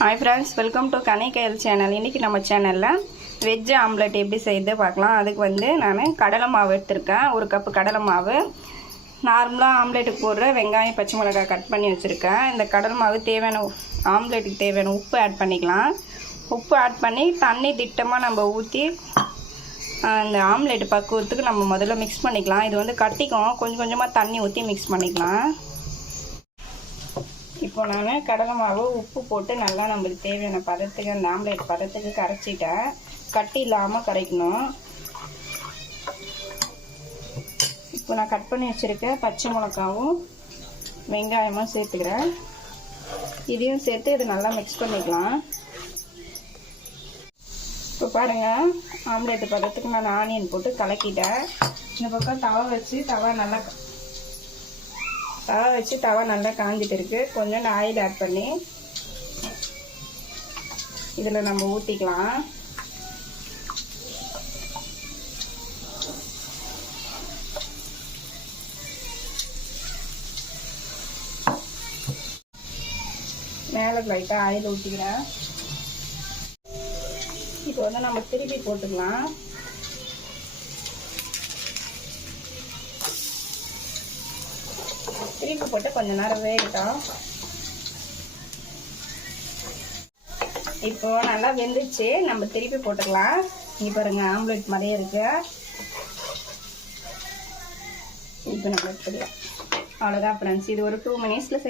Hi friends welcome to कनिकल channel. इनकी நம்ம சேனல்ல வெஜ் ஆம்லெட் எப்படி செய்து பார்க்கலாம்। அதுக்கு வந்து நான் கடலை மாவு எடுத்துர்க்கேன்। 1 கப் கடலை மாவு, நார்மலா ஆம்லெட்டுக்கு போடுற வெங்காயம் பச்சை மிளகாய் கட் பண்ணி வச்சிருக்கேன்। இந்த கடலை மாவு தேவையான ஆம்லெட்டுக்கு தேவையான உப்பு ஆட் பண்ணிக்கலாம்। உப்பு ஆட் பண்ணி தண்ணி திட்டமா நம்ம ஊத்தி அந்த ஆம்லெட் பக்குவத்துக்கு நம்ம முதல்ல மிக்ஸ் பண்ணிக்கலாம்। இது வந்து கட்டிக்கும், கொஞ்சம் கொஞ்சமா தண்ணி ஊத்தி மிக்ஸ் பண்ணிக்கலாம்। இப்போ நான் கடலை மாவு உப்பு போட்டு நல்லா நமக்கு தேவையான பதத்துக்கு அந்த ஆம்லெட் பதத்துக்கு கரைச்சிட்டேன்। கட்டி இல்லாமல் கரைக்கணும்। இப்போ நான் கட் பண்ணி வச்சிருக்க பச்சை மிளகாவும் வெங்காயமும் சேர்த்துக்கிறேன்। இதையும் சேர்த்து இது நல்லா மிக்ஸ் பண்ணிக்கலாம்। இப்போ பாருங்க, ஆம்லெட் பதத்துக்கு நான் ஆனியன் போட்டு கலக்கிட்டேன்। இந்த பக்கம் தவா வச்சு தவா நல்லா காஞ்சிட்டு இருக்கு। கொஞ்சம் ஆயில் ஆட் பண்ணி இதுல நம்ம ஊத்திக்கலாம்। மேல லைட்டா ஆயில் ஊத்திக்கிறேன்। இப்போ வந்து நம்ம திருப்பி போட்டுக்கலாம்। திருப்பி போட்டு கொஞ்ச நேரம் வேகட்டும்। இப்போ நல்லா வெந்துச்சு, நம்ம திருப்பி போட்டுக்கலாம்। இங்க பாருங்க, ஆம்லெட் மாதிரியே இருக்கு। இப்போ நம்ம எடுத்துக்கலாம்। அவ்வளவுதான் ஃப்ரெண்ட்ஸ், இது ஒரு 2 மினிட்ஸ்ல